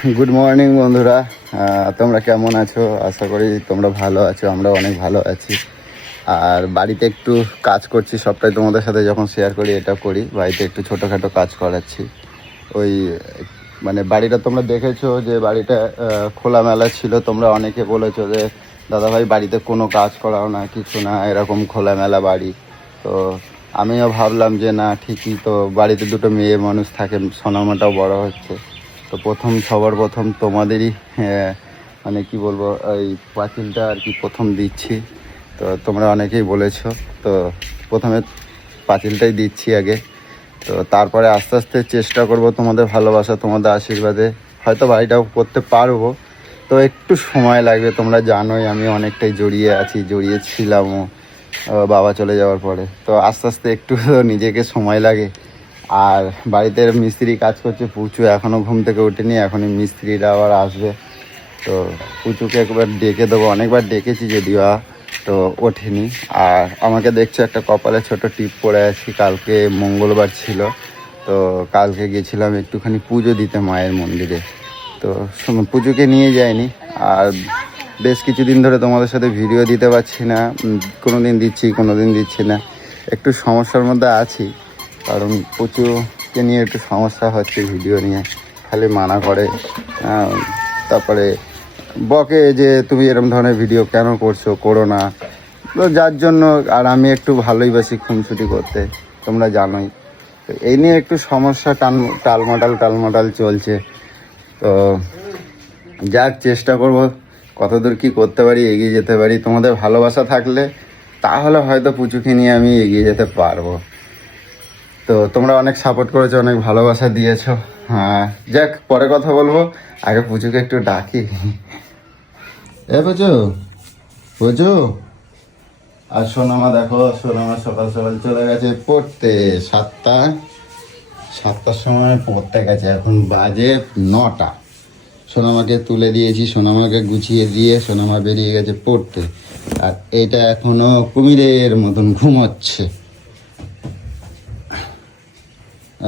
Good morning বন্ধুরা, তোমরা কেমন আছো? আশা করি তোমরা ভালো আছো, আমরা অনেক ভালো আছি। আর বাড়িতে একটু কাজ করছি, সবটাই তোমাদের সাথে যখন শেয়ার করি এটা করি। বাড়িতে একটু ছোটোখাটো কাজ করাচ্ছি। ওই মানে বাড়িটা তোমরা দেখেছো যে বাড়িটা খোলামেলা ছিল। তোমরা অনেকে বলেছো যে দাদাভাই বাড়িতে কোনো কাজ করাও না, কিছু না, এরকম খোলামেলা বাড়ি। তো আমিও ভাবলাম যে না ঠিকই তো, বাড়িতে দুটো মেয়ে মানুষ থাকে, সোনামাটাও বড় হচ্ছে। তো সবার প্রথম তোমাদেরই মানে কি বলবো, এই পাঁচিলটা আর কি প্রথম দিচ্ছি। তো তোমরা অনেকেই বলেছো, তো প্রথমে পাঁচিলটাই দিচ্ছি আগে। তো তারপরে আস্তে আস্তে চেষ্টা করব তোমাদের ভালোবাসা, তোমাদের আশীর্বাদে হয়তো বাড়িটাও করতে পারবো। তো একটু সময় লাগবে, তোমরা জানোই আমি অনেকটাই জড়িয়েছিলামও বাবা চলে যাওয়ার পরে। তো আস্তে আস্তে একটু নিজেকে সময় লাগে। আর বাড়িতে মিস্ত্রি কাজ করছে, পুচু এখনও ঘুম থেকে ওঠেনি, এখনই মিস্ত্রিরা আবার আসবে। তো পুচুকে একবার ডেকে দেবো, অনেকবার ডেকেছি যদিও, তো ওঠেনি। আর আমাকে দেখছো একটা কপালে ছোট টিপ পরে আছি, কালকে মঙ্গলবার ছিল। তো কালকে গেছিলাম একটুখানি পুজো দিতে মায়ের মন্দিরে। তো পুজোকে নিয়ে যায়নি। আর বেশ কিছুদিন ধরে তোমাদের সাথে ভিডিও দিতে পারছি না, কোনো দিন দিচ্ছি না। একটু সমস্যার মধ্যে আছি, কারণ পুচুকে নিয়ে একটু সমস্যা হচ্ছে, ভিডিও নিয়ে খালি মানা করে। তারপরে বকে যে তুমি এরকম ধরনের ভিডিও কেন করো না। তো যার জন্য, আর আমি একটু ভালোই বাসি খুনসুটি করতে, তোমরা জানোই। তো এই নিয়ে একটু সমস্যা, টালমাটাল চলছে। তো যাক, চেষ্টা করব কতদূর কি করতে পারি, এগিয়ে যেতে পারি। তোমাদের ভালোবাসা থাকলে তাহলে হয়তো পুচুকে নিয়ে আমি এগিয়ে যেতে পারবো। তো তোমরা অনেক সাপোর্ট করেছো, অনেক ভালোবাসা দিয়েছো। হ্যাঁ, যাক, পরে কথা বলবো, আগে পুজোকে একটু ডাকি। পুজো। আর সোনামা দেখো, সোনামা সকাল সকাল চলে গেছে পড়তে। সাতটার সময় পড়তে গেছে, এখন বাজে 9টা। সোনামাকে তুলে দিয়েছি, সোনামাকে গুছিয়ে দিয়ে সোনামা বেরিয়ে গেছে পড়তে। আর এটা এখনো কুমিরের মতন ঘুমোচ্ছে।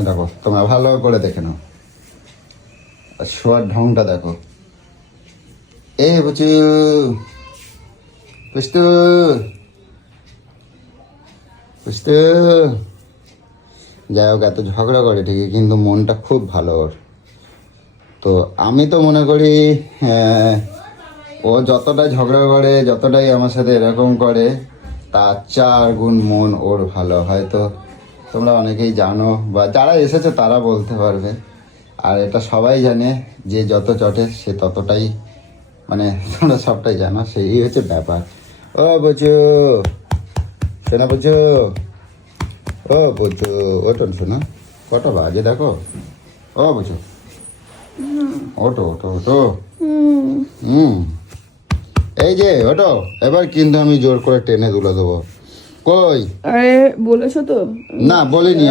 দেখো, তোমরা ভালো করে দেখে নাও, আর শোয়ার ঢংটা দেখো। বুঝু বুঝতে যাই হোক, এত ঝগড়া করে ঠিকই, কিন্তু মনটা খুব ভালো ওর। তো আমি তো মনে করি ও যতটা ঝগড়া করে, যতটাই আমার সাথে এরকম করে, তার 4 গুণ মন ওর ভালো। হয়তো তোমরা অনেকেই জানো, বা যারা এসেছে তারা বলতে পারবে। আর এটা সবাই জানে যে যত চটে সে ততটাই, মানে তোমরা সবটাই জানো, সেই হচ্ছে ব্যাপার। ও বুঝু, শোনা বুঝু, ও বুঝু, ওঠো শোনা, কটা বাজে দেখো। ও বুঝু, ওঠো। এই যে ওঠো, এবার কিন্তু আমি জোর করে টেনে তুলে দেবো। কই? আরে বলেছো তো? না বলিনি,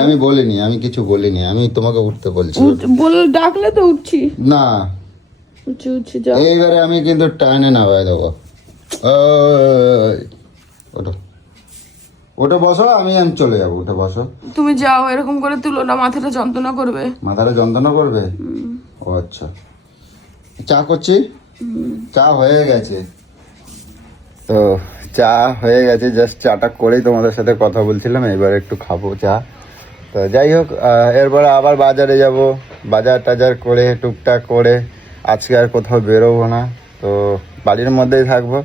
আমি কিছু বলিনি, আমি তোমাকে উঠতে বলছি। ডাকলে তো উঠছি। না, উঠছি যাও। এইবারে আমি কিন্তু টাইনে নামাই দেবো। ওটা বসো, আমি চলে যাবো, উঠে বসো। তুমি যাও, এরকম করে তুলো না, মাথাটা যন্ত্রণা করবে। ও আচ্ছা, চা করছি। চা হয়ে গেছে। তো চা হয়ে গেছে, জাস্ট চাটা করেই তোমাদের সাথে কথা বলছিলাম, এবার একটু খাবো চা। তো যাই হোক, এরপরে আবার বাজারে যাব, বাজার টাজার করে টুকটাক করে আজকে আর কোথাও বেরোবো না, তো বাড়ির মধ্যেই থাকবো।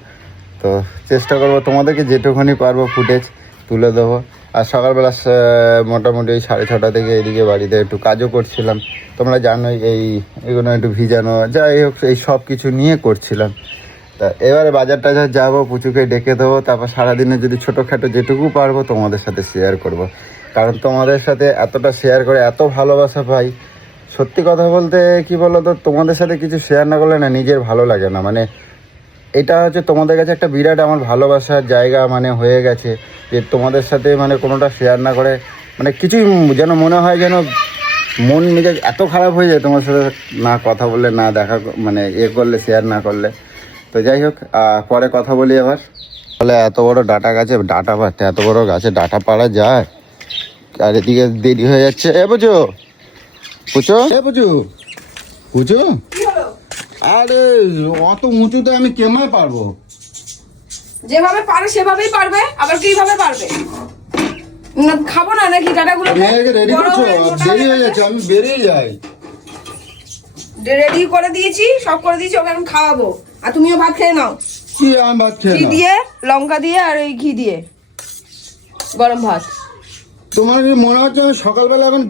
তো চেষ্টা করবো তোমাদেরকে যেটুকুনি পারবো ফুটেজ তুলে দেবো। আর সকালবেলা মোটামুটি 6:30 থেকে এদিকে বাড়িতে একটু কাজও করছিলাম, তোমরা জানোই, এগুলো একটু ভিজানো, যাই হোক এই সব কিছু নিয়ে করছিলাম। তা এবারে বাজার টাজার যাবো, পুচুকে ডেকে দেবো, তারপর সারাদিনে যদি ছোটোখাটো যেটুকু পারবো তোমাদের সাথে শেয়ার করব। কারণ তোমাদের সাথে এতটা শেয়ার করে এত ভালোবাসা পাই। সত্যি কথা বলতে কি বলো তো, তোমাদের সাথে কিছু শেয়ার না করলে না নিজের ভালো লাগে না। মানে এটা হচ্ছে তোমাদের কাছে একটা বিরাট আমার ভালোবাসার জায়গা মানে হয়ে গেছে, যে তোমাদের সাথে মানে কোনোটা শেয়ার না করে মানে কিছুই যেন মনে হয় যেন মন মেজাজ এত খারাপ হয়ে যায় তোমার সাথে না কথা বললে, না দেখা মানে করলে, শেয়ার না করলে। তো যাই হোক, পরে কথা বলি আবার। তাহলে এত বড় ডাটা গাছে ডাটা পাড়তে, এত বড় গাছে ডাটা পাড়া যায়? আর এদিকে দেরি হয়ে যাচ্ছে। পুচু আরে অত উঁচুতে আমি কেমন পারবো? যেভাবে পারে সেভাবেই পারবে, আবার কিভাবে পারবে? না খাবো না নাকি ডাটাগুলো? রেডি করছো? দেরি হয়ে যাচ্ছে, আমি বেরিয়ে যাই। রেডি করে দিয়েছি, সব করে দিয়েছি, ওকে এখন খাওয়াবো। আর তুমিও ভাত খেয়ে নাও। কি আমি ভাত খেয়ে ঘি নাও? দিয়ে, লঙ্কা দিয়ে আর ওই ঘি দিয়ে গরম ভাত। তোমার কি মনে হচ্ছে আমি সকালবেলা এখন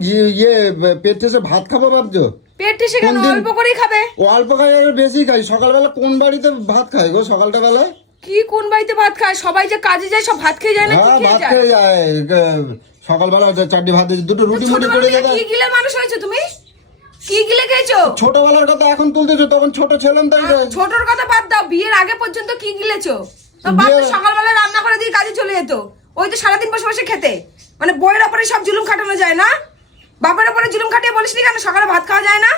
পেট ঠেসে ভাত খাবো ভাবছো? পেট ঠেসে কেন? কোন দিন? অল্প করেই খাবে। অল্প খাই আর বেশি খাই। সকালবেলা কোন বাড়িতে ভাত খাই গো সকালটা বেলায়? কি কোন বাড়িতে ভাত খায়? সবাই যে কাজে যায় সব ভাত খেয়ে যায় না? কি হ্যাঁ, খেয়ে ভাত যায়? খেয়ে যায়। সকালবেলা চারটি ভাত দিয়েছি, দুটো রুটি মুটি করে ছোটবেলা দেয়। কি গিলে মানুষ হয়েছে তুমি? কি গিলে খেয়েছো? ছোটবেলার কথা এখন তুলতেছো, তখন ছোট ছিলাম তাই। ছোটর কথা বাদ দাও, বিয়ের আগে পর্যন্ত কি গিলেছো? তো বাপ তো সকালবেলা রান্না করে দিয়ে কাজে চলে যেত, ওই তো সারাদিন বসে বসে খেতে। মানে বইয়ের ওপরে সব জুলুম খাটানো যায় না? বাপের ওপরে জুলুম খাটিয়ে বলিসনি কেন সকালে ভাত খাওয়া যায় না?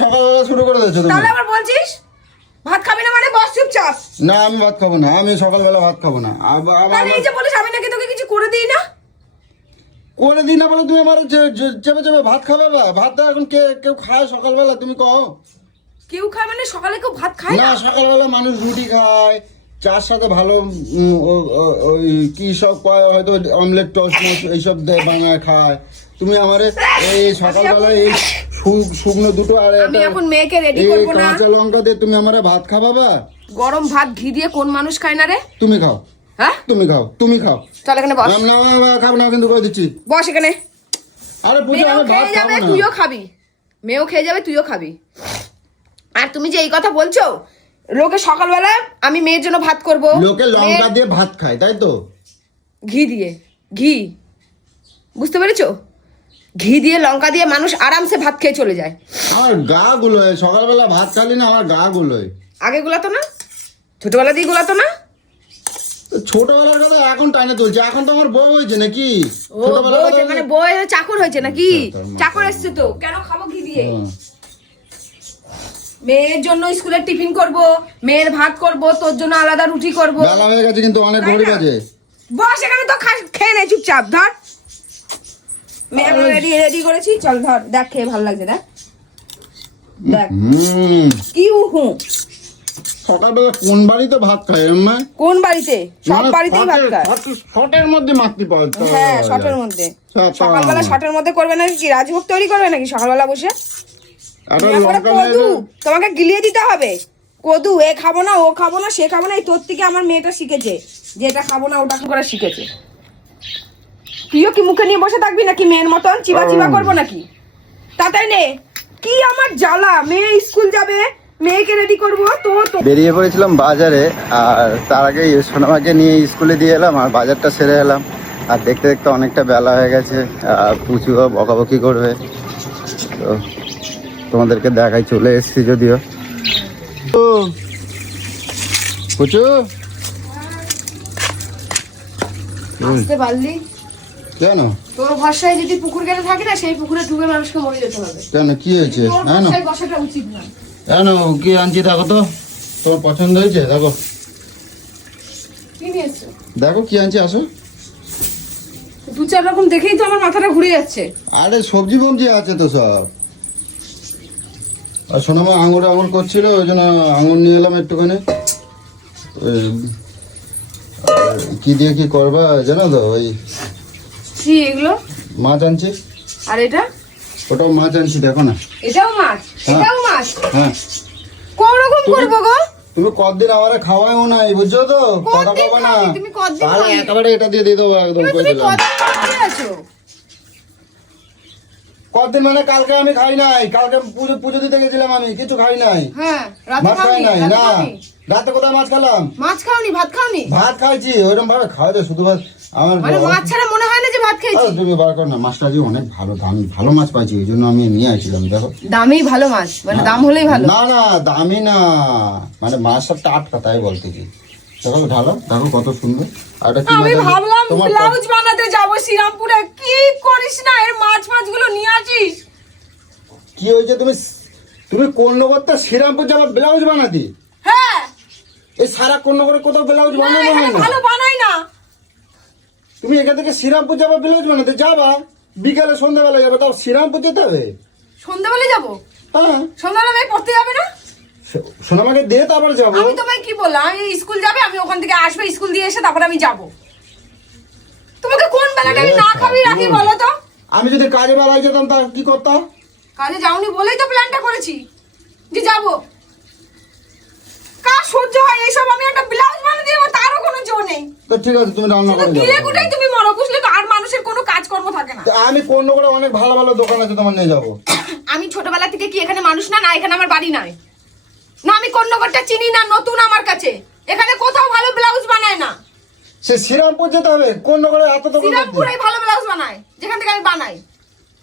সকালবেলা শুরু করে দিয়েছো তুমি। তাহলে আবার বলছিস ভাত খাবি না? মানে বস চুপচাপ। না আমি ভাত খাবো না, আমি সকালবেলা ভাত খাবো না। তাহলে এই যে বলিস আমি নাকি তোকে কিছু করে দিই না? করে দিই না বলে তুমি আমার চেপে চেপে ভাত খাবে? ভাত এখন কেউ খায় সকালবেলা? তুমি কও। কেউ খায় মানে সকালে কেউ ভাত খায় না, না? সকালবেলা মানুষ রুটি খায়, চার সাথে ভালো ওই কি সব কয়, হয়তো অমলেট টোস্ট এইসব বানায় খায়। তুমি আমারে এই সকালবেলা এই শুকনো দুটো আর আমি এখন মেয়েকে রেডি এই করবো না। কাঁচা লঙ্কা দিয়ে তুমি আমারে ভাত খাওয়াবা? গরম ভাত ঘি দিয়ে কোন মানুষ খায় না রে? তুমি খাও, হ্যাঁ তুমি খাও। চল এখানে বস। না খাবো না, কিন্তু করে দিচ্ছি। বস এখানে। আরে বুঝে মেয়েও আমি ভাত খেয়ে যাবে, খাবো না। তুইও খাবি। মেয়েও খেয়ে যাবে, তুইও খাবি। আর তুমি যে এই কথা বলছো, লোকে সকালবেলা আমি মেয়ের জন্য ভাত করব, লোকে লঙ্কা দিয়ে ভাত খায় তাই তো? ঘি দিয়ে, ঘি, বুঝতে পেরেছো? ঘি দিয়ে লঙ্কা দিয়ে মানুষ আরামসে ভাত খেয়ে চলে যায়। আমার গা গুলোয়, সকালবেলা ভাত খালি না আমার গা গুলোয়। আগে গুলাতো না? ছোটবেলা দিয়ে গুলাতো না? ছোটবেলার কথা এখন টাইনে তুলছে, এখন তো আমার বউ হয়েছে নাকি? ও বউ হয়েছে, মানে বউ চাকর হয়েছে নাকি? চাকর এসছে তো, কেন খাবো ঘি দিয়ে? মেয়ের জন্য স্কুলের টিফিন করব, মেয়ের ভাত করব, তোর জন্য আলাদা রুটি করব। বেলা হয়ে গেছে কিন্তু অনেক ঘড়ি বাজে। বস এখানে তো খেয়ে নে চুপচাপ, ধর। মেয়ে রেডি করেছি, চল ধর, দেখ খেয়ে ভালো লাগছে, দেখ দেখ কি উহু। সকালবেলা কোন বাড়িতে ভাত খায় মা? কোন বাড়িতে? সব বাড়িতেই ভাত খায়। শটের মধ্যে মাতৃ পাওয়া যায়। হ্যাঁ, শটের মধ্যে। সকালবেলা শটের মধ্যে করবে নাকি? কি রাজভোগ তৈরি করবে নাকি সকালবেলা বসে? কদু তোমাকে গিলিয়ে দিতে হবে। কদু, এ খাবো না, ও খাবো না, সে খাবো না। এই তোর থেকে আমার মেয়েটা শিখেছে যে এটা খাবো না, ওটা করে শিখেছে। তুইও কি মুখে নিয়ে বসে থাকবি নাকি মেয়ের মতন চিবা চিবা করবো নাকি? তাতে নে কি আমার জ্বালা। মেয়ে স্কুল যাবে, মেয়েকে রেডি করবো তো। বেরিয়ে পড়েছিলাম বাজারে, আর তার আগে সোনামাকে নিয়ে স্কুলে দিয়ে এলাম আর বাজারটা সেরে এলাম। আর দেখতে দেখতে অনেকটা বেলা হয়ে গেছে, আর পুচুও বকাবকি করবে, তো তোমাদেরকে দেখাই চলে এসেছি। যদিও পুচু আসতে পারলি কেন? তোর ভরসায় যদি পুকুর কেটে থাকে না, সেই পুকুরে ডুবে মানুষকে মরে যেতে হবে। কেন কি হয়েছে? তোর ভরসায় বসাটা উচিত না। কেন কি আনছি দেখো তো, তোমার পছন্দ হয়েছে? দেখো কি নিয়েছো? দেখো কি আনছি, আসো। দু চার রকম দেখেই তো আমার মাথাটা ঘুরে যাচ্ছে। আরে সবজি ফবজি আছে তো সব। আর সোনামা আঙুর করছিল, ওই জন্য আঙুর নিয়ে এলাম একটুখানি। কি দিয়ে কি করবা জানো তো? ওই কি এগুলো? মাছ আনছি। আর এটা? ওটাও মাছ আনছি, দেখো না। এটাও মাছ? এটাও মাছ? হ্যাঁ। কোন রকম করবো গো? তুমি কতদিন আমারে খাওয়াইও নাই, বুঝছো তো? কথা কবে না, তুমি কতদিন তাহলে একেবারে এটা দিয়ে দিয়ে দেবো একদম। কই তুমি দিলাম কতদিন আছো? কতদিন মানে কালকে আমি খাই নাই, কালকে পুজো দিতে গেছিলাম, আমি কিছু খাই নাই। হ্যাঁ, রাতে ভাত খাই খাওনি? নাই রাতে না। খাওনি? রাতে কোথায় মাছ খেলাম? মাছ খাওনি? ভাত খাওনি? ভাত খাইছি, ওইরকম ভাবে খাওয়া যায় শুধু আমার। মানে মাছ ছাড়া মনে হয় না যে ভাত খেয়েছি। তুমি বার কর না, মাছটা আজকে অনেক ভালো দামি ভালো মাছ পাইছি, এই জন্য আমি নিয়ে আসছিলাম। দেখো দামি ভালো মাছ, মানে দাম হলেই ভালো। না না দামি না, মানে মাছ সব টাটকা, তাই বলতে কি। দেখো ঢালো, দেখো কত সুন্দর। আর এটা কি আমি মাছ আছে? ভাবলাম তোমার ব্লাউজ বানাতে যাবো শ্রীরামপুরে, কি করিস না, এর মাছগুলো নিয়ে আসিস। কি হয়েছে? তুমি কোন নগরটা শ্রীরামপুর যাবা ব্লাউজ বানাতি? হ্যাঁ, এই সারা কোন নগরে কোথাও ব্লাউজ না, বানানো এখানে হয় না। ভালো বানাই না। তুমি এখান থেকে শ্রীরামপুর যাবা ব্লাউজ বানাতে, যাবা বিকালে সন্ধ্যাবেলা যাবে, তাও শ্রীরামপুর যেতে হবে? সন্ধ্যাবেলা যাবো? হ্যাঁ, সন্ধ্যাবেলা মেয়ে পড়তে যাবে না? সোনামাকে দিয়ে তারপরে যাবো। আমি তোমায় কি বললাম, আমি স্কুল যাবে, আমি ওখান থেকে আসবে, স্কুল দিয়ে এসে তারপর আমি যাব। তোমাকে কোন বেলাটা আমি না খাবি রাখি বলো তো? আমি যদি কাজে বেলায় যেতাম তা কি করতাম? কাজে যাওনি বলেই তো প্ল্যানটা করেছি যে যাব। কার সহ্য হয় এইসব? আমি একটা ব্লাউজ বানিয়ে দিয়ে তারও কোনো জো নেই। তো ঠিক আছে, তুমি রান্না করে গিলে যাও। গুটাই তুমি মরো, বুঝলে তো? আর মানুষের কোনো কাজকর্ম থাকে না। তো আমি কোন করে অনেক ভালো ভালো দোকান আছে তোমার নিয়ে যাবো। আমি ছোটবেলা থেকে কি এখানে মানুষ না, না এখানে আমার বাড়ি নয় না, আমি কন্যগরটা চিনি না, নতুন আমার কাছে। এখানে কোথাও ভালো ব্লাউজ বানায় না। সে শ্রীরামপুর যেতে হবে, কোন করে এত দোকান? শ্রীরামপুরেই ভালো ব্লাউজ বানায়, যেখান থেকে আমি বানাই।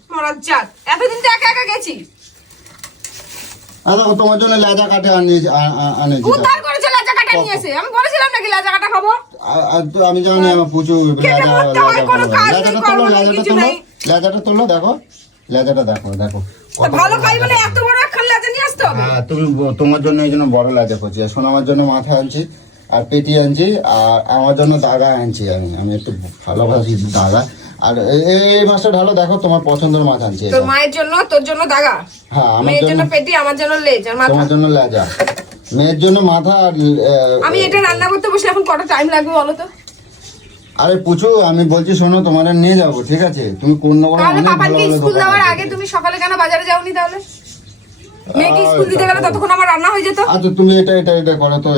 মরার জাত, এতদিন তো একা একা গেছি। দেখো তোমার জন্য লেজা কাটে আনিয়েছি। উদ্ধার করেছে লেজা কাটা নিয়ে এসে। আমি বলেছিলাম নাকি লেজা কাটা খাবো? আমি জানি আমার পুচু খেতে মরতে হয়, কোনো কাজ নেই, কর্ম নেই, কিছু নেই। লেজাটা তোলো, দেখো লেজাটা দেখো, দেখো তা ভালো খাই বলে এত বড় একখান লেজা নিয়ে আসতে হবে? হ্যাঁ, তুমি তোমার জন্য এই জন্য বড় লেজা করছি, আর সোনামার জন্য মাথা আনছি আর পেটি আনছি, আর আমার জন্য দাগা আনছি। আমি একটু ভালোবাসি দাগা। আর এই মাছটা ঢালো, দেখো তোমার পছন্দের মাছ আনছি। তোর মায়ের জন্য, তোর জন্য দাগা, হ্যাঁ, আমার মেয়ের জন্য জন্য পেটি, আমার জন্য লেজ আর মাথা। তোমার জন্য লেজা, মেয়ের জন্য মাথা। আর আমি এটা রান্না করতে বসে এখন কত টাইম লাগবে বলো তো? আরে পুচু, আমি বলছি শোনো, তোমার নিয়ে যাবো, ঠিক আছে? তুমি কোন নগরে তাহলে অনেক ভালো পাপাকে ভালো স্কুল দোকান দেওয়ার আছে। আগে তুমি সকালে কেন বাজারে যাওনি? তাহলে মেয়েকে স্কুল দিতে গেলে ততক্ষণ আমার রান্না হয়ে যেত। আচ্ছা, তুমি এটা করো তো,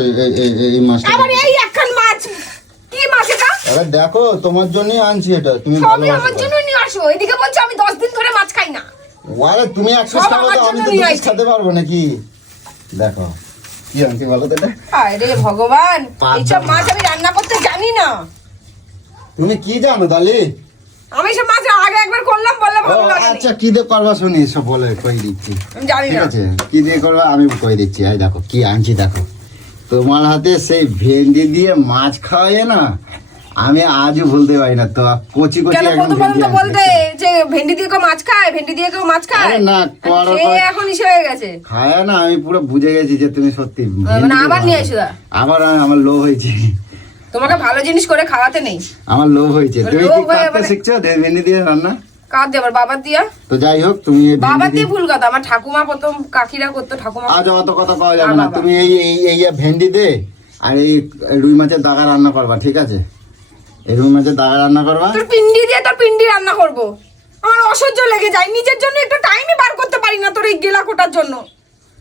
এই মাছটা। আবার এই একখান মাছ, কি মাছ এটা? আরে দেখো, তোমার জন্যই আনছি এটা, তুমি সবই ভালোবাসো আমার তো। জন্য নিয়ে আসো। এদিকে বলছো আমি 10 দিন ধরে মাছ খাই না। আরে তুমি এক পিস সব খাবে আমার তো, আমি জন্য তো নিয়ে 2 পিস আসছি। খেতে পারবো নাকি? দেখো কি আনছি বলো তো এটা। আরে ভগবান, পাঁচ এইসব জন মাছ আমি রান্না করতে জানি না। তুমি কি জানো তাহলে? আমি সব মাছ আগে একবার করলাম, বললে ভালো লাগে। আচ্ছা, কি দিয়ে করবা শুনি, সব বলে কই দিচ্ছি। আমি জানি ঠিক না। আছে, কি দিয়ে করবা আমি কই দিচ্ছি। এই দেখো কি আনছি, দেখো তোমার হাতে সেই ভেন্ডি দিয়ে মাছ খাওয়ায় না, আমি আজও ভুলতে পারি না। তো কচি কচি কেন একদম প্রথম ভেন্ডি তো আনছি। বলতে যে ভেন্ডি দিয়ে কেউ মাছ খায়, ভেন্ডি দিয়ে কেউ মাছ খায়? আরে না, করার সে পর- এখন ইসে হয়ে গেছে। খায় না, আমি পুরো বুঝে গেছি যে তুমি সত্যি মানে ভেন্ডি আবার নিয়ে ভালো। এসো দা। আবার আমার লোভ হয়েছে, তোমাকে ভালো জিনিস করে খাওয়াতে নেই। আমার লোভ হয়েছে। তুমি লোভ কি হয়ে কাটতে মানে- শিখছো ভেন্ডি দিয়ে রান্না? কার দিয়ে? আবার বাবার দিয়া? তো যাই হোক, তুমি এই বাবার ভেন্ডি দিয়ে দিয়ে ভুল কথা, আমার ঠাকুমা প্রথম কাকিরা করতো, ঠাকুমা। আজ অত কথা পাওয়া যাবে আর না। বাবা। তুমি এই ভেন্ডি দে আর এই রুই মাছের দাগা রান্না করবা, ঠিক আছে? এই রুই মাছের দাগা রান্না করবা। তোর পিন্ডি দিয়ে তোর পিন্ডি রান্না করবো। আমার অসহ্য লেগে যায়, নিজের জন্য একটু টাইমই বার করতে পারি না তোর এই গেলা কোটার জন্য।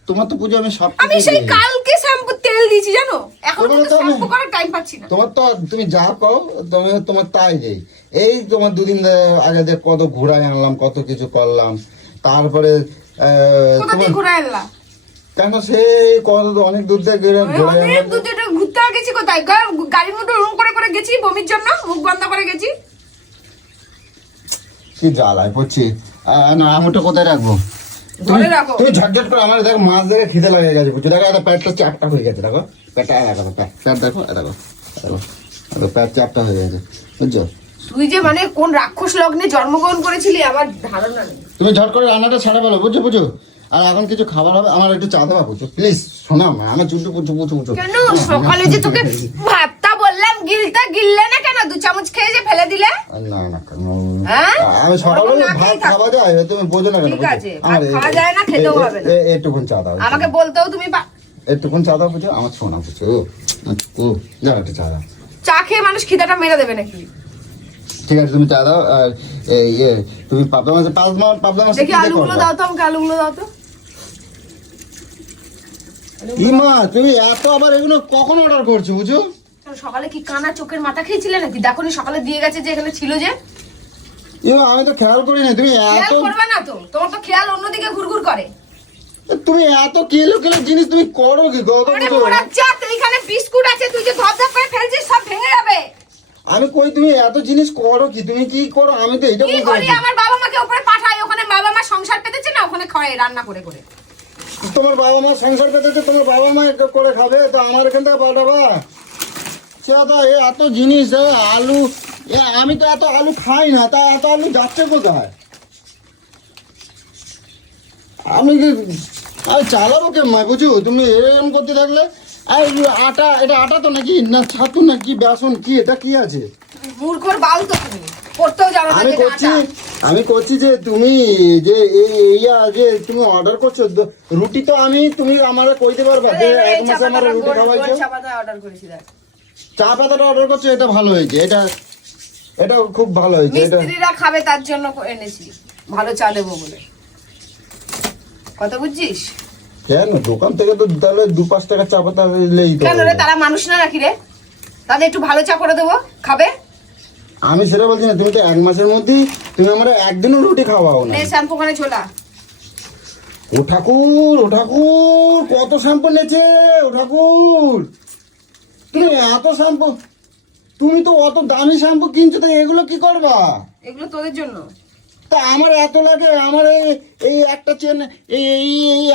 তোমার তো পুজো আমি সব আমি কিছু সেই দিই। কালকে শ্যাম্পু তেল দিয়েছি জানো, এখন তোমার কিন্তু তো আমি- শ্যাম্পু করার টাইম পাচ্ছি না। তোমার তো তুমি যা কও, তোমার তাই যেই। এই তোমার 2 দিন আগে যে কত ঘুরাই আনলাম, কত কিছু করলাম, তারপরে কোথা তোমার থেকে ঘুরে এলা? কেন সেই কত অনেক দূর থেকে ঘুরাই অনেক দূর থেকে ঘুরতে গেছি। কোথায়? গাড়ির মধ্যে রুম করে করে গেছি, বমির জন্য মুখ বন্ধ করে গেছি। কি জ্বালায় পড়ছি। না, আঙুরটা কোথায় রাখবো? ঘরে রাখো। তুমি ঝটঝট করে আমার দেখো, মাছ ধরে খিদে লাগে গেছে, বুঝছো? দেখো একটা প্যাটটা চাপটা হয়ে গেছে, দেখো প্যাটটা, দেখো প্যাট দেখো, দেখো প্যাট চাপটা হয়ে গেছে, বুঝছো? তুই যে মানে কোন রাক্ষস লগ্নে জন্মগ্রহণ করেছিলি আমার ধারণা নেই। তুমি ঝট করে রান্নাটা ছাড়া বলো, বুঝছো বুঝছো? আর এখন কিছু খাবার হবে, আমার একটু চা দেওয়া, বুঝছো? প্লিজ শোনো, আমার চুটু পুচু পুচু পুচু। কেন সকালে যে তোকে ভাতটা বললাম গিলতে, গিললে না কেন? 2 চামচ খেয়ে যে ফেলে দিলে। না না, হ্যাঁ? আমি সকালে ওরকম না ভাত খেয়েই থাক। খাওয়া যায়, তুমি বোঝো না কেন? ঠিক বুঝছো? আছে, আমার ভাত খাওয়া যায় না, খেতেও হবে না। একটুক্ষণ চা দাও, আমাকে বলতেও তুমি একটুক্ষণ চা দাও, বুঝছো? আমার শোনা, বুঝছো? ও যাও, একটু চা দাও। চা খেয়ে মানুষ খিদাটা মেরে দেবে নাকি? ঠিক আছে, তুমি চা দাও। আর তুমি পাবদা মাছ দেখি আলুগুলো দাও তো, আমাকে আলুগুলো দাও তো। ইমা, তুমি এত আবার এগুলো কখন অর্ডার করছো, বুঝছো? সকালে কি কানা চোখের মাথা খেয়েছিলে নাকি? দেখো নি সকালে দিয়ে গেছে যে এখানে ছিল যে। ইমা, আমি তো খেয়াল করি না। তুমি খেয়াল এত করবে না তো, তোমার তো খেয়াল অন্যদিকে ঘুরঘুর করে। কিলো কিলো জিনিস তুমি করো কি গো? আরে মোরা জাত, এইখানে বিস্কুট আছে, তুই যে ধপধপ করে ফেলছিস সব ভেঙে যাবে। আমি কই, তুমি এত জিনিস করো কি? তুমি কি করো আমি তো এটা কি বুঝতে করি? পারছি। আমার বাবা মাকে উপরে পাঠাই, ওখানে বাবা মা সংসার পেতেছে না, ওখানে খায় রান্না করে করে। তোমার বাবা মা সংসার পেতেছে, তোমার বাবা মা এটা করে খাবে, তো আমার এখান থেকে পাঠাবা? এত জিনিস আলু, আমি তো এত আলু খাই না, তা এত আলু যাচ্ছে কোথায়? আমি কি চালাবো কেমন, বুঝু? তুমি এরকম করতে থাকলে। আর আটা, এটা আটা তো নাকি না ছাতু নাকি বেসন, কি এটা কি আছে? মূর্খর বাল তো তুমি, পড়তেও জানো না আমি যেটা করছি, আটা। আমি করছি যে তুমি যে যে তুমি অর্ডার করছো রুটি তো তুমি আমার কইতে পারবা যে এক মাসে আমার রুটি খাওয়াইছো। চা পাতাটা অর্ডার করছো, এটা ভালো হয়েছে, এটা খুব ভালো হয়েছে। এটা মিস্ত্রিরা খাবে তার জন্য এনেছি, ভালো চা দেবো বলে। কথা বুঝছিস? কেন দোকান থেকে তো তাহলে 2-5 টাকা চা পাতা নিলেই তো কেন রে, তারা মানুষ না নাকি রে? তাদের একটু ভালো চা করে দেবো, খাবে। আমি সেটা বলছি না, তুমি তো 1 মাসের মধ্যে তুমি আমরা একদিনও রুটি খাওয়াও না। শ্যাম্পু খানে ছোলা। ও ঠাকুর কত শ্যাম্পু নেছে ও ঠাকুর, তুমি এত শ্যাম্পু, তুমি তো অত দামি শ্যাম্পু কিনছো, তো এগুলো কি করবা? এগুলো তোদের জন্য। তা আমার এত লাগে, আমার এই একটা চেন, এই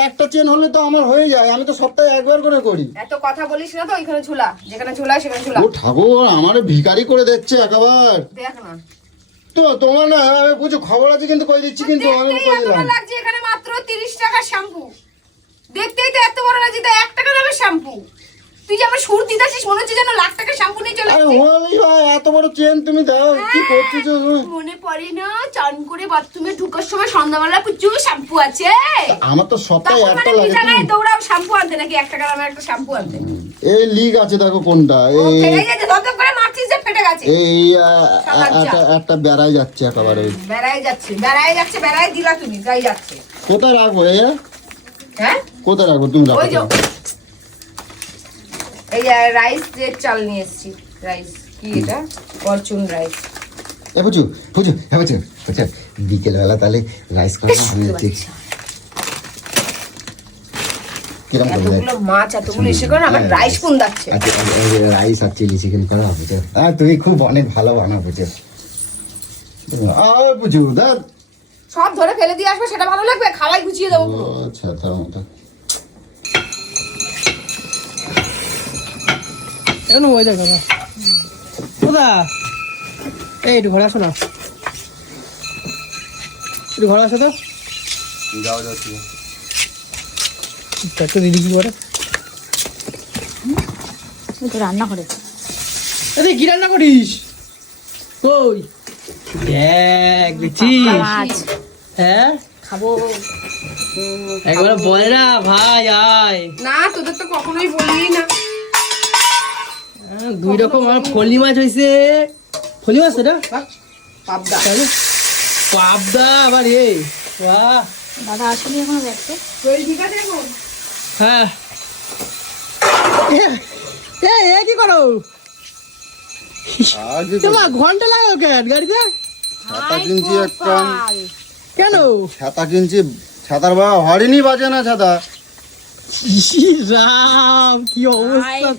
একটা চেন হলে তো আমার হয়ে যায়, আমি তো সপ্তাহে একবার করে করি। এত কথা বলিস না তো, ওইখানে ঝুলা, যেখানে ঝুলা সেখানে ঝুলা। ও ঠাকুর আমার ভিখারি করে দিচ্ছে একেবারে। দেখ না তো তোমার না বুঝো খবর আছে কিন্তু কই দিচ্ছি, কিন্তু আমি কই দিলাম। লাগছে এখানে মাত্র 30 টাকা শ্যাম্পু, দেখতেই তো এত বড় লাগছে, 1 টাকা দামের শ্যাম্পু। তুই যে আমার সুর দিদাসিস, মনে হচ্ছে যেন লাখ টাকা শ্যাম্পু নিয়ে চলে আরে এসেছিস। ওই এত বড় চেন তুমি দাও, কি করছিস তুমি? মনে পড়ে না চান করে বাথরুমে ঢোকার সময় সন্ধ্যাবেলা প্রচুর শ্যাম্পু আছে। আমার তো সপ্তাহে তখন একটা মানে লাগে। বিছানায় দৌড়াও শ্যাম্পু আনতে, নাকি 1 টাকা দামের একটা শ্যাম্পু আনতে। এই লিক আছে দেখো কোনটা, ও ফেটে গেছে, ধপ করে মারছিস যে ফেটে গেছে। এই একটা বেড়াই যাচ্ছে একেবারে। বেড়াই যাচ্ছে, বেড়াই দিলা তুমি, যাই যাচ্ছে। কোথায় রাখবো হ্যাঁ কোথায় রাখবো তুমি রাখো? ওই যে এই রাইস যে চাল নিয়ে এসেছি, রাইস কি এটা, ফরচুন রাইস। বুঝু বিকেল বেলা তাহলে রাইস করবো, আমি দেখছি কিরম করবো। এতগুলো মাছ, এতগুলো এসে করে আমার রাইস কোন যাচ্ছে। রাইস আর চিলি চিকেন করা বুঝো, তুমি খুব অনেক ভালো বানাও বুঝো। আর বুঝু দাদ সব ধরে ফেলে দিয়ে আসবে, সেটা ভালো লাগবে? খাওয়াই গুছিয়ে দেবো পুরো। আচ্ছা তার মতো এখন ওই দেখো কোথা, এই একটু ঘরে আসো না, একটু ঘরে আসো তো। যাও যাচ্ছি। একটু দিদি কি করে রান্না করে কি রান্না করিস? ওই দেখ দেখছিস? মাছ হ্যাঁ খাবো। একবার বলে না ভাই আয়। না, তোদের তো কখনোই বললি না। 2 রকম আর ফলি মাছ হয়েছে। ফলি মাছ এটা পাবদা। পাবদা আবার এই বাহ। দাদা আসলে এখনো দেখতে শরীর ঠিক আছে এখন? হ্যাঁ এ কি করো তোমার? ঘন্টা লাগাও কেন গাড়িতে? ছাতা কিনছি একটা, কেন? ছাতা কিনছি, ছাতার বা হরিণই বাজে না ছাতা। রাম কি অবস্থা!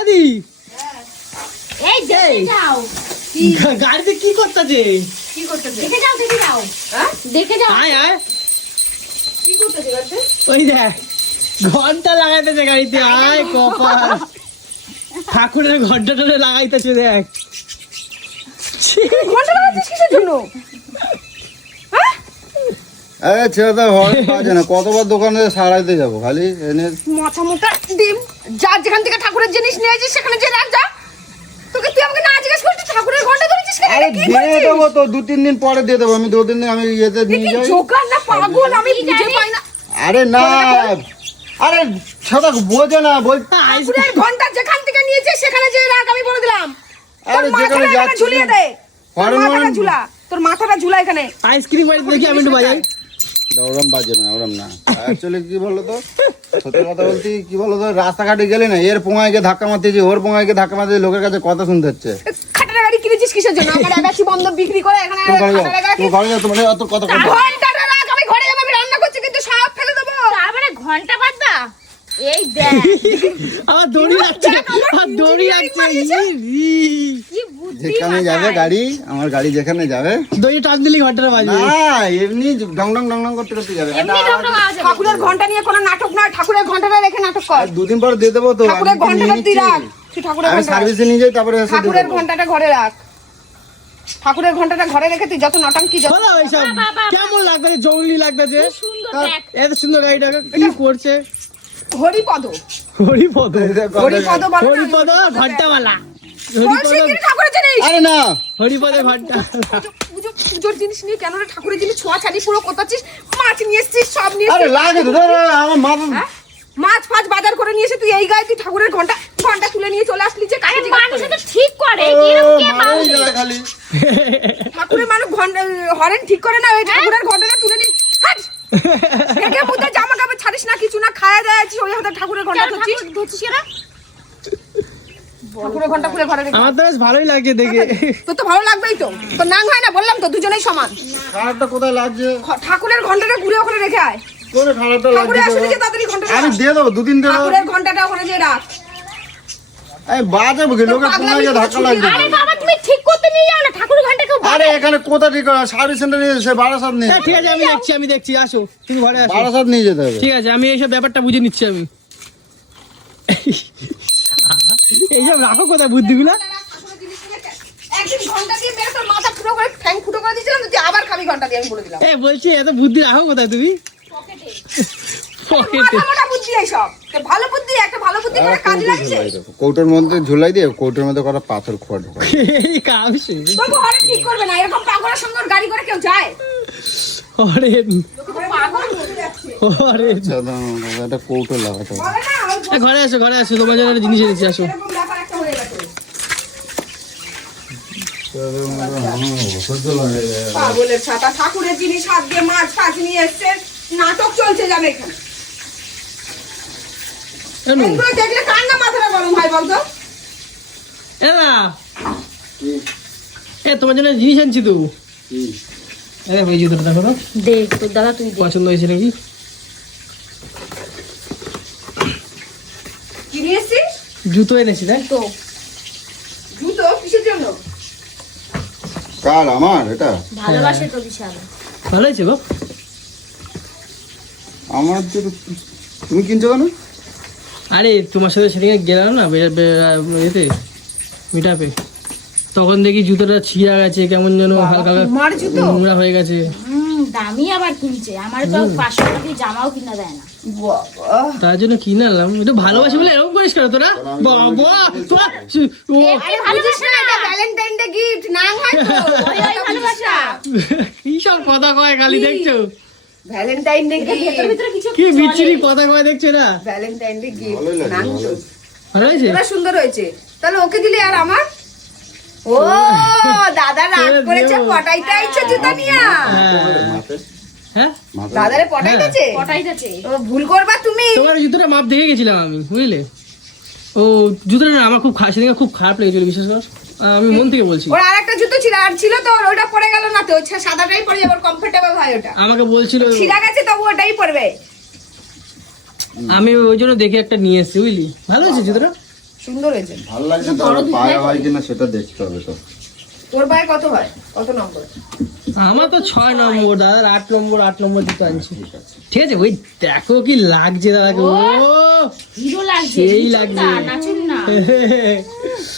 এদি এই দেখে যাও, গাড়িতে কি করতেছে? কি করতেছে? দেখে যাও হ্যাঁ, দেখে যাও। আয় আয় কি করতেছে গাছে? ওই দেখ ঘন্টা লাগাইতেছে গাড়িতে। আয় কপাল, ঠাকুরের ঘন্টাটা লাগাইতেছে দেখ। ঘন্টা লাগাচ্ছিস কিসের জন্য? ছেলেটা হরিণ বাজে না, কতবার দোকানে সারাইতে যাবো খালি এনে। মাথা মোটা ডিম, যা যেখান থেকে ঠাকুরের জিনিস নিয়ে আসিস সেখানে যে রাখ যা। তোকে তুই আমাকে না জিজ্ঞেস করছিস ঠাকুরের ঘন্টা ধরেছিস কেন? আরে কি দিয়ে করছিস? দেবো তো, 2-3 দিন পরে দিয়ে দেবো। আমি 2-3 দিন আমি ইয়েতে তুই নিয়ে কি যাই। জোকার না পাগল? আমি বুঝে পাই না। আরে না, আরে ছাতা বোঝে না বল। ঠাকুরের ঘন্টা যেখান থেকে নিয়েছিস সেখানে যে রাখ, আমি বলে দিলাম। তোর আরে মাথাটা যেখানে এখানে যাচ্ছি ঝুলিয়ে দে। তোর হরিণ মাথাটা হরিণ। ঝুলা, তোর মাথাটা ঝুলা এখানে। আইসক্রিম বাড়িতে দেখি আমি একটু বাজাই। ওরম বাজে না, ওরম না। অ্যাকচুয়ালি কি বলতো, সত্যি কথা বলতে কি বলতো, রাস্তাঘাটে গেলে না এর পোঙায় গিয়ে ধাক্কা মারতেছি, ওর পোঙায় গিয়ে ধাক্কা মারতেছি, লোকের কাছে কথা শুনতে হচ্ছে। খাটারা গাড়ি কিনেছিস কিসের জন্য? আমার এবাসি বন্ধ বিক্রি করে এখানে তোর ঘরে যাও, খাটারা গাড়ি। তোর ঘরে যাও, তোমার এত কথা কথা। ঘন্টাটা রাখ, আমি ঘরে যাবো, আমি রান্না করছি কিন্তু সব ফেলে দেবো। তারপরে ঘন্টা বাদা এই দেখ আমার দড়ি লাগছে, আমার দড়ি লাগছে। কি বুদ্ধি যেখানে যাবে গাড়ি, আমার গাড়ি যেখানে যাবে, দড়ি টান দিলি ঘন্টাটা বাজবে। না এমনি ডং ডং ডং ডং করতে করতে যাবে। এমনি ঢংঢং আওয়াজ হবে। ঠাকুরের ঘন্টা নিয়ে কোনো নাটক নয়, ঠাকুরের ঘন্টাটা রেখে নাটক কর। আর 2 দিন পরে দিয়ে দেবো তো। আমি ঠাকুরের তো নিয়ে ঘন্টাটা তুই নিচ্ছি। রাখ, তুই ঠাকুরের আমি ঘন্টা সার্ভিসে নিয়ে যাই, তারপরে এসে দিয়ে ঠাকুরের দেবো। ঘন্টাটা ঘরে রাখ। ঠাকুরের ঘন্টাটা ঘরে রেখে তুই যত নটাঙ্কি যত শোনো এইসব কেমন লাগবে, জঙ্গলি লাগবে। সুন্দর দেখ। এত সুন্দর গাড়িটাকে কি করছে? হরিপদ, হরিপদ, হরিপদ বলে না? হরিপদ ঘন্টাওয়ালা, কোন শিগগির ঠাকুরের জিনিস? আরে না, হরিপদে ঘন্টা। পুজোর জিনিস নিয়ে কেন রে? ঠাকুরের জিনিস ছোঁয়া ছাড়ি পুরো কোথাচ্ছিস? মাছ নিয়ে এসছিস, সব নিয়ে আরে এসছিস। লাগে তো আমার মাথা হ্যাঁ? মাছ ফাছ বাজার করে নিয়ে এসে তুই এই গায়ে তুই ঠাকুরের ঘন্টা ঘন্টা তুলে নিয়ে চলে আসলি যে কাকে জিজ্ঞাসা মানুষ করে? তো ঠিক করে এরকম কে মানবে? খালি ঠাকুরের মানুষ ঘন্টা হরেন ঠিক করে না, ওই ঠাকুরের ঘন্টাটা তুলে নিয়ে হাট! দেখে মুখে জামা কাপড় ছাড়িস না, কিছু না, খায়া দেয় আছিস, ওই হাতে ঠাকুরের ঘন্টা কেন ধরছিস। ঠাকুর ধরছিস এরা? ঠাকুরের ঘন্টা খুলে ঘরে রেখে আমার তো বেশ ভালোই লাগছে দেখে। তোর তো ভালো লাগবেই তো, তোর নাং হয় না, বললাম তো দুজনেই সমান। খারাপটা কোথায় লাগছে? ঠাকুরের ঘন্টাটা ঘুরে ওখানে রেখে আয়। কোনে খারাপটা ঠাকুরে লাগছে? আসলে যে তাড়াতাড়ি ঘন্টাটা আমি রাখ। দিয়ে দেবো, দুদিন দিয়ে দেবো। ঠাকুরের ঘন্টাটা ওখানে যে রাখ। আমি বাজাবো কি? লোকের পাগলামি কোনায় গিয়ে ধাক্কা করছিস? লাগবে। আরে বাবা তুমি ঠিক করতে নিয়ে যাও না ঠাকুরের ঘন্টা কেউ আরে এখানে কোথা ঠিক করা? সার্ভিস সেন্টার নিয়ে সে বারাসাত নিয়ে হ্যাঁ, ঠিক আছে আমি দেখছি আসো তুমি ঘরে আসো। বারাসাত নিয়ে যেতে হবে। ঠিক আছে আমি এইসব ব্যাপারটা বুঝে নিচ্ছি আমি। এইসব রাখো কোথায় বুদ্ধিগুলা? ঠাকুরের জিনিস নিয়ে একদিন ঘন্টা দিয়ে মেরে তোর মাথা ফুটো করে ঠ্যাং ফুটো করে দিয়েছিলাম, তুই আবার খাবি ঘন্টা দিয়ে, আমি বলে দিলাম। এ বলছি এত বুদ্ধি রাখো কোথায় তুমি? পকেটে। মাথা মোটা বুদ্ধি এইসব। তো ভালো বুদ্ধি, একটা ভালো বুদ্ধি করে কাজে লাগছে। কৌটোর মধ্যে ঝুলাই দিয়ে কৌটোর মধ্যে করা পাথর খোয়া ঢোকায়। এই কাম শেষ। তবু হরেন ঠিক করবে না, এরকম পাগলের সঙ্গে ওর গাড়ি করে কেউ যায়? হরেন পাগল হয়ে যাচ্ছে। হরেন। আচ্ছা, দাঁড়াও, একটা কৌটো লাগাতে হবে। বলে না, ওই এ, ঘরে আসো তোমার জন্য একটা জিনিস এনেছি আসো। এরকম ব্যাপার একটা হয়ে গেছে। পাগলের ছাতা, ঠাকুরের জিনিস হাত দিয়ে মাছ ফাছ নিয়ে এসছে, নাটক চলছে জানে এখানে। কেন? এগুলো দেখলে কার না মাথাটা গরম হয় বলতো? এরা তোমার জন্য জিনিস আনছি তো। আরে ওই জুতোটা দেখো তো দেখ তোর দাদা তুই দেখ। পছন্দ হয়েছে নাকি? কি নিয়ে এসছিস? জুতো এনেছি তাই তো জুতো কিসের জন্য? কার? আমার এটা? ভালোবাসে তো বিশাল। ভালো হয়েছে গো। আমার জুতো তুমি কিনছো কেন? আরে তোমার সাথে সেদিকে গেলাম না এতে মিটাপে, তখন দেখি জুতোটা ছিঁড়া গেছে, কেমন যেন হালকা তোমার জুতো? নোংরা হয়ে গেছে। দামি আবার কিনছে, আমার তো 500 টাকা দিয়ে জামাও কিনা দেয় না। বাবা, তার জন্য কিনে আনলাম। এটা ভালোবাসি বলে এরকম করিস কেন তোরা? বাবা তোরা ও আরে ভালোবাসা না, এটা ভ্যালেন্টাইন ডে গিফট না হয় তো? ওই ভালোবাসা। কি সব কথা কয় খালি দেখছো? ভ্যালেন্টাইন ডে ভেতর গিফট, ভিতরে কিছু কি বিচ্ছিরি কথা কয় দেখছো না? ভ্যালেন্টাইন ডে গিফট ভালোই লাগে, না ভালো। ভালো হয়েছে? এটা সুন্দর হয়েছে। তাহলে ওকে দিলি আর আমার? ও দাদা রাগ করেছে, পটাইতে আইছে জুতা নিয়া। মাথায়? হ্যাঁ মাথায়? দাদারে পটাইতেছে? পটাইতেছে। ও ভুল করবা তুমি। তোমার জুতোটা মাপ দেখে গেছিলাম আমি, বুঝলে? ও জুতোটা না আমার খুব সেদিকে খুব খারাপ লেগেছিল, বিশেষ করে আমি মন থেকে বলছি। ওর আরেকটা জুতো ছিল, আর ছিল তো ওর, ওটা পড়ে গেল না তো, ওই সাদাটাই পড়ে যাবে, কমফোর্টেবল হয় ওটা। আমাকে বলছিল, ছিঁড়া গেছে তবু ওটাই পড়বে। আমি ওই জন্য দেখে একটা নিয়ে এসেছি, বুঝলি? ভালো হয়েছে জুতোটা। সুন্দর হয়েছে। ভালো লাগছে তো, পায়ে হয় কিনা সেটা দেখতে হবে তো। তোর পায়ে কত হয়, কত নম্বর? আমার তো 6 নম্বর, দাদার 8 নম্বর জুতো আনছি। ঠিক আছে, ওই দেখো কি লাগছে দাদাকে। ও হিরো লাগছে। সেই মিঠুন লাগছে। দা, নাচুন না।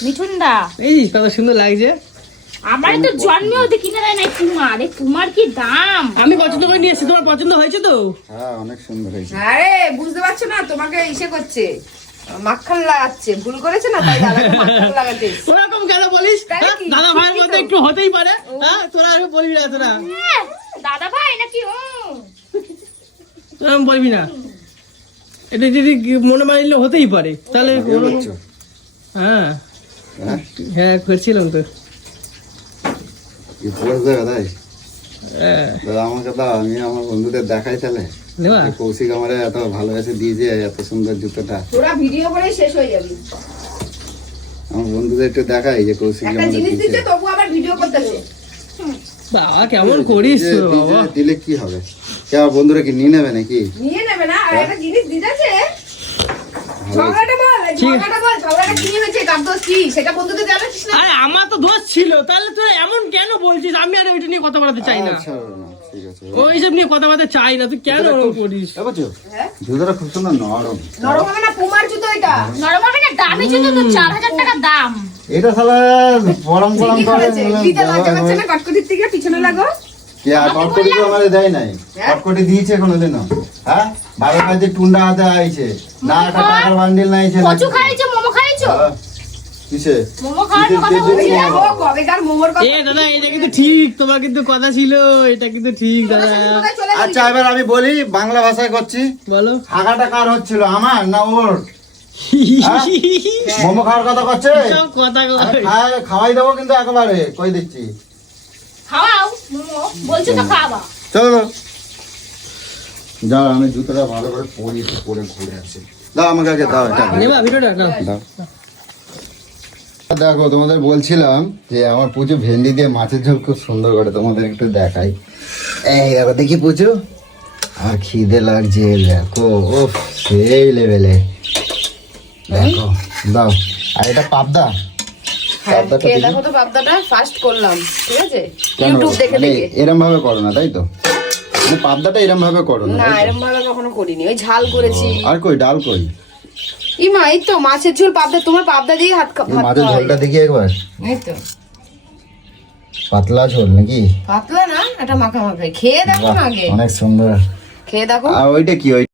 মিঠুন দা, এই কত সুন্দর লাগছে। আমার তো জন্মে ওদের কিনে দেয় নাই তোমার। এই তোমার কি দাম? আমি পছন্দ করে নিয়ে এসেছি, তোমার পছন্দ হয়েছে তো? হ্যাঁ, অনেক সুন্দর হয়েছে। আরে বুঝতে পারছো না, তোমাকে ইসে করছে, মাখন লাগাচ্ছে, ভুল করেছে না, তাই দাদাকে মাখন লাগাতে এসেছে। ওরকম কেন বলিস? তাই হ্যাঁ, কি? দাদা ভাইয়ের মধ্যে একটু হতেই পারে। হ্যাঁ, তোরা আর বলবি না, তোরা দাদা ভাই নাকি? তোরা বলবি না। এটা যদি মনে মানিলে হতেই পারে, তাহলে বিয়ে করছো? হ্যাঁ হ্যাঁ? হ্যাঁ করছিলাম তো। কি পোজ দেবে তাই? হ্যাঁ, দাদা আমাকে দাও, আমি আমার বন্ধুদের দেখাই তাহলে। নেওয়া? এই কৌশিক আমারে এত ভালোবেসে দিয়েছে, এত সুন্দর জুতোটা। তোরা ভিডিও করে শেষ হয়ে যাবি। আমার বন্ধুদের একটু দেখাই যে কৌশিক একটা আমাদের জিনিস দিয়েছে। দিচ্ছে তবু আবার ভিডিও করতেছে। বাবা কেমন করিস দিলে- তো বাবা। দিলে- দিলে কি হবে? কে আমার বন্ধুরা কি নিয়ে নেবে নাকি? নিয়ে নেবে না, আর একটা জিনিস দিতেছে। ভালো হয়েছে। ঝগড়াটা বল, ঝগড়াটা কি হয়েছে, কার দোষ কি, সেটা বন্ধুদের জানাচ্ছিস না? আরে আমার তো দোষ ছিল, তাহলে তুই এমন কেন বলছিস? আমি আর ওইটা নিয়ে কথা বলতে চাই না, আচ্ছা, না, ঠিক আছে। ওইসব নিয়ে কথা বলতে চাই না। তুই কেন ওরকম করিস? এ বাচ্চু, হ্যাঁ? জুতোটা খুব সুন্দর নরম। নরম হবে না, পুমার জুতো এটা। নরম হবে না, দামি জুতো তো 4000 টাকা দাম। এটা শালা পরম পরম ঠিকই করে করেছে, দিতে লজ্জা পাচ্ছে না, কটকটির থেকে পিছনে লাগো। কি আর কটকটি তো আমাদের দেয় নাই। কটকটি দিয়েছে কোনোদিনও? হ্যাঁ, বাবার কাছে টুন্ডা হাতে আইছে না, একটা টাকার বান্ডিল নাইছে না। কচু খাইছো, মোমো খাইছো? হ্যাঁ। কি কিসে? মোমো খাওয়ার কথা কিসের বলছি জন্য? না। ও কবেকার মোমোর কথা এ দাদা এটা কিন্তু ঠিক, তোমার কিন্তু কথা ছিল, এটা কিন্তু ঠিক দাদা। কোথায় চলে গেলি? আচ্ছা এবার আমি বলি, বাংলা ভাষায় করছি। বলো। হাগাটা কার হচ্ছিল, আমার না ওর? মোমো খাওয়ার কথা করছে। সব কথা আমি খাওয়াই দেবো কিন্তু একেবারে কই দিচ্ছি। খাওয়াও মোমো, বলছো তো খাওয়া। চলো যাও, আমি জুতোটা ভালো করে পরি, একটু পরে ঘুরে আসি। দাও আমাকে আগে দাও এটা। নেবা ভিডিওটা নাও। দাও। দেখো তোমাদের বলছিলাম যে আমার পুজো ভেন্ডি দিয়ে মাছের ঝোল খুব সুন্দর করে, তোমাদের একটু দেখাই। এই দেখো দেখি পুজো, আর খিদে লাগছে দেখো, ও সেই লেভেলে দেখো। দাও। আর এটা পাবদা। হ্যাঁ, পাবদাটা খেয়ে দিবি? দেখো তো পাবদাটা ফার্স্ট করলাম, ঠিক আছে? কেন? ইউটিউব দেখে মানে দেখে। এরম ভাবে করো না তাই তো? মানে পাবদাটা এরম ভাবে করো না না তাই তো? এরকম ভাবে কখনো করিনি, ওই ঝাল করেছি। আর কই ডাল কই? ইমা এই তো মাছের ঝোল পাবদা, তোমার পাবদা দিয়ে ভাত এই মাছের খাওয়া ঝোলটা দেখি একবার। এই তো পাতলা ঝোল নাকি? পাতলা না, এটা মাখা মাখা, খেয়ে দেখো না বাহ, আগে, অনেক সুন্দর। খেয়ে দেখো। আর ওইটা কি? ওই